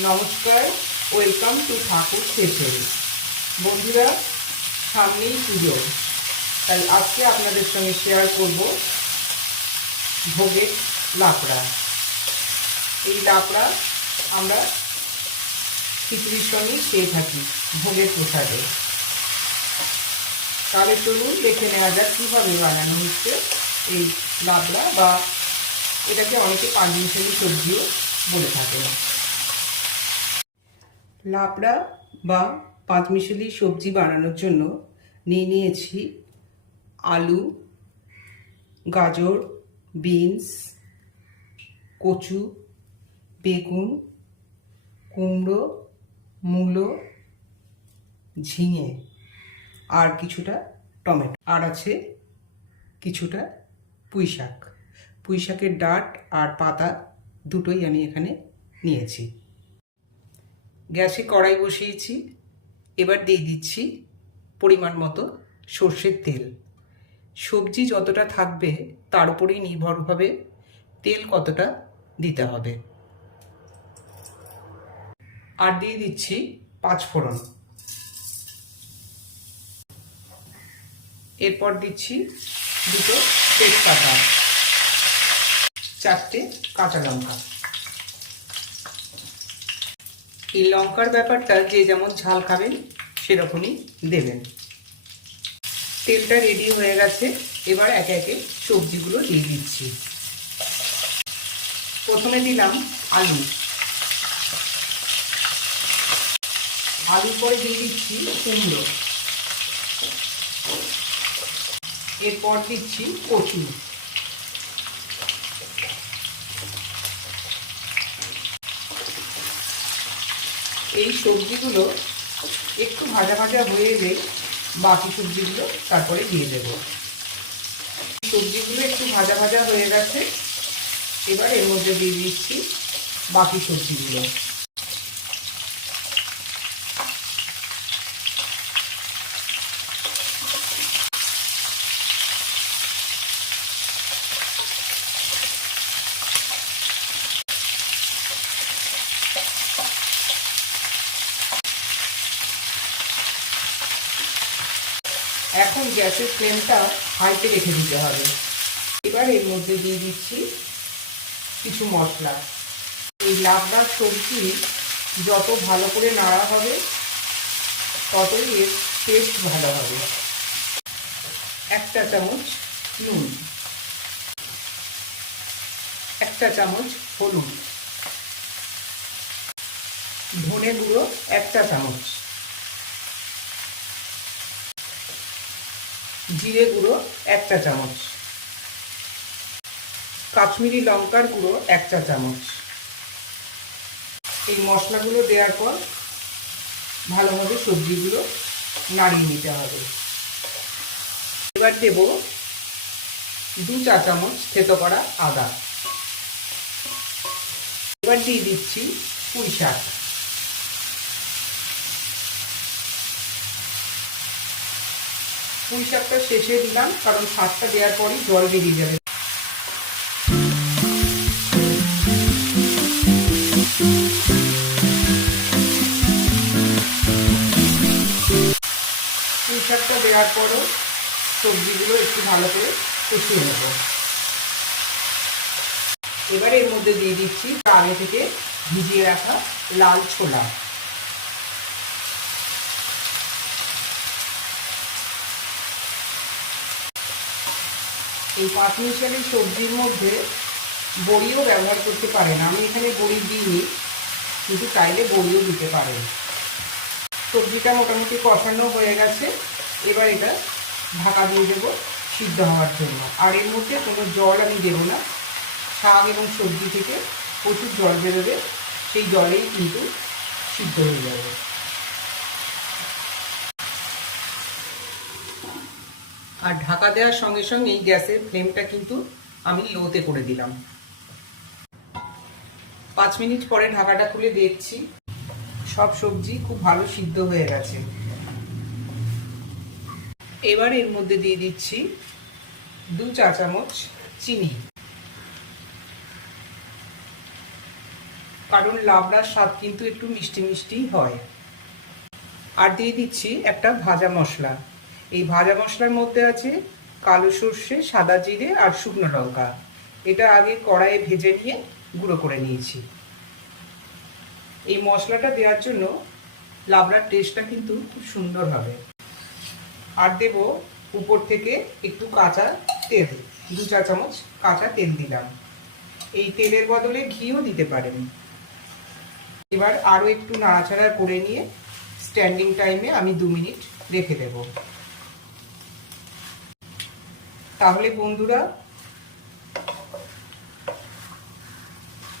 নমস্কার, welcome to Thakur special. বন্ধুরা, সামনেই পুজো, তাই আজকে আপনাদের সঙ্গে শেয়ার করব ভোগের লাকড়া। এই লাকড়া আমরা খিচুড়ির সঙ্গে খেয়ে থাকি ভোগের প্রসাদে। তাহলে চলুন দেখে নেওয়া যাক কীভাবে বানানো হচ্ছে এই লাকড়া, বা এটাকে অনেকে পাঁচমিশালি সবজিও বলে থাকেন। লাবড়া বা পাঁচমিশালি সবজি বানানোর জন্য নিয়েছি আলু, গাজর, বিনস, কচু, বেগুন, কুমড়ো, মূলো, ঝিঙে আর কিছুটা টমেটো, আর আছে কিছুটা পুঁই শাক। পুঁই শাকের ডাঁট আর পাতা দুটোই আমি এখানে নিয়েছি। গ্যাসে কড়াই বসিয়েছি। এবার দিয়ে দিচ্ছি পরিমাণ মতো সর্ষের তেল। সবজি যতটা থাকবে তার উপরেই নির্ভর হবে তেল কতটা দিতে হবে। আর দিয়ে দিচ্ছি পাঁচফোড়ন। এরপর দিচ্ছি দুটো তেজপাতা, চারটে কাঁচা লঙ্কা। এই লঙ্কার ব্যাপারটা যে যেমন ঝাল খাবেন সেরকমই দেবেন। তেলটা রেডি হয়ে গেছে। এবার একে একে সবজিগুলো দিয়ে দিচ্ছি। প্রথমে দিলাম আলু। আলুর পরে দিয়ে দিচ্ছি কুমড়ো। এরপর দিচ্ছি কচু। এই সবজিগুলো একটু ভাজা ভাজা হয়ে এলে বাকি সবজিগুলো তারপরে দিয়ে দেব। সবজিগুলো একটু ভাজা ভাজা হয়ে গেছে। এবার এর মধ্যে দিয়ে দিচ্ছি বাকি সবজিগুলো। এখন গ্যাসের ফ্লেমটা হাইতে রেখে দিতে হবে। এবার এর মধ্যে দিয়ে দিচ্ছি কিছু মশলা। এই লাবড়ার সবজি যত ভালো করে নাড়া হবে ততই এর টেস্ট ভালো হবে। একটা চামচ নুন, একটা চামচ হলুদ, ধনে গুঁড়ো একটা চামচ, জিরে গুঁড়ো একটা চামচ, কাশ্মীরি লঙ্কার গুঁড়ো একটা চামচ। এই মশলাগুলো দেওয়ার পর ভালোভাবে সবজিগুলো নাড়িয়ে নিতে হবে। এবার দেব 2 চা চামচ থেতো করা আদা। এবার দিয়ে দিচ্ছি পুঁই শাক। পুঁই শাকটা শেষে দিলাম, কারণ শাকটা দেওয়ার পরই জল বেরিয়ে যাবে। পুঁই শাকটা দেওয়ার পরও সবজিগুলো একটু ভালো করে কষিয়ে নেব। এবার এর মধ্যে দিয়ে দিচ্ছি আগে থেকে ভিজিয়ে রাখা লাল ছোলা। এই পাঁচমিশালি সবজির মধ্যে বড়িও ব্যবহার করতে পারেন। আমি এখানে বড়ি দিইনি, কিন্তু চাইলে বড়িও দিতে পারেন। সবজিটা মোটামুটি কষানো হয়ে গেছে। এবার এটা ঢাকা দিয়ে দেবো সিদ্ধ হওয়ার জন্য। আর এর মধ্যে কোনো জল আমি দেবো না। শাক এবং সবজি থেকে প্রচুর জল বেরোবে, সেই জলেই কিন্তু সিদ্ধ হয়ে যাবে। আর ঢাকা দেওয়ার সঙ্গে সঙ্গেই গ্যাসের ফ্লেমটা কিন্তু আমি লোতে করে দিলাম। 5 মিনিট পরে ঢাকাটা খুলে দেখছি সব সবজি খুব ভালো সিদ্ধ হয়ে গেছে। এবার এর মধ্যে দিয়ে দিচ্ছি 2 চা চামচ চিনি। কারণ লাবড়ার স্বাদ কিন্তু একটু মিষ্টি মিষ্টিই হয়। আর দিয়ে দিচ্ছি একটা ভাজা মশলা। এই ভাজা মশলার মধ্যে আছে কালো সর্ষে, সাদা জিরে আর শুকনো লঙ্কা। এটা আগে কড়াইয়ে ভেজে নিয়ে গুঁড়ো করে নিয়েছি। এই মশলাটা দেওয়ার জন্য লাবড়ার টেস্টটা কিন্তু খুব সুন্দর হবে। আর দেব উপর থেকে একটু কাঁচা তেল, 2 চা চামচ কাঁচা তেল দিলাম। এই তেলের বদলে ঘিও দিতে পারেন। এবার আরও একটু নাড়াচাড়া করে নিয়ে স্ট্যান্ডিং টাইমে আমি 2 মিনিট রেখে দেব। তাহলে বন্ধুরা,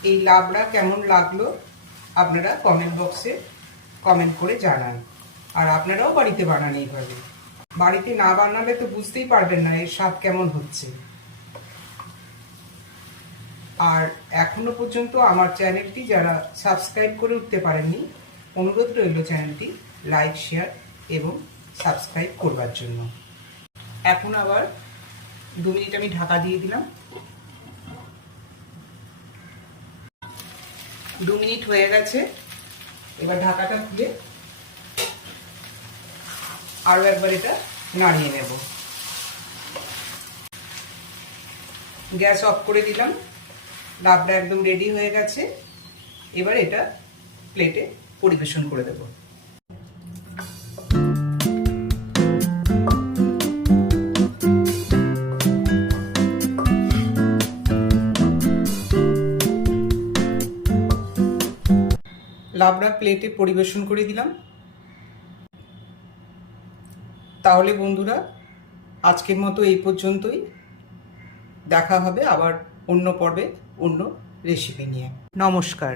এই লাবড়া কেমন লাগলো আপনারা কমেন্ট বক্সে কমেন্ট করে জানান। আর আপনারাও বাড়িতে বানান এইভাবে। বাড়িতে না বানালে তো বুঝতেই পারবেন না এর স্বাদ কেমন হচ্ছে। আর এখনো পর্যন্ত আমার চ্যানেলটি যারা সাবস্ক্রাইব করে উঠতে পারেননি, অনুরোধ রইল চ্যানেলটি লাইক, শেয়ার এবং সাবস্ক্রাইব করবার জন্য। এখন আবার 2 মিনিট আমি ঢাকা দিয়ে দিলাম। 2 মিনিট হয়ে গেছে। এবার ঢাকাটা খুলে আরও একবার এটা নাড়িয়ে নেব। গ্যাস অফ করে দিলাম। লাবড়া একদম রেডি হয়ে গেছে। এবার এটা প্লেটে পরিবেশন করে দেব। লাবড়া প্লেটে পরিবেশন করে দিলাম। তাহলে বন্ধুরা, আজকের মতো এই পর্যন্তই। দেখা হবে আবার অন্য পর্বে অন্য রেসিপি নিয়ে। নমস্কার।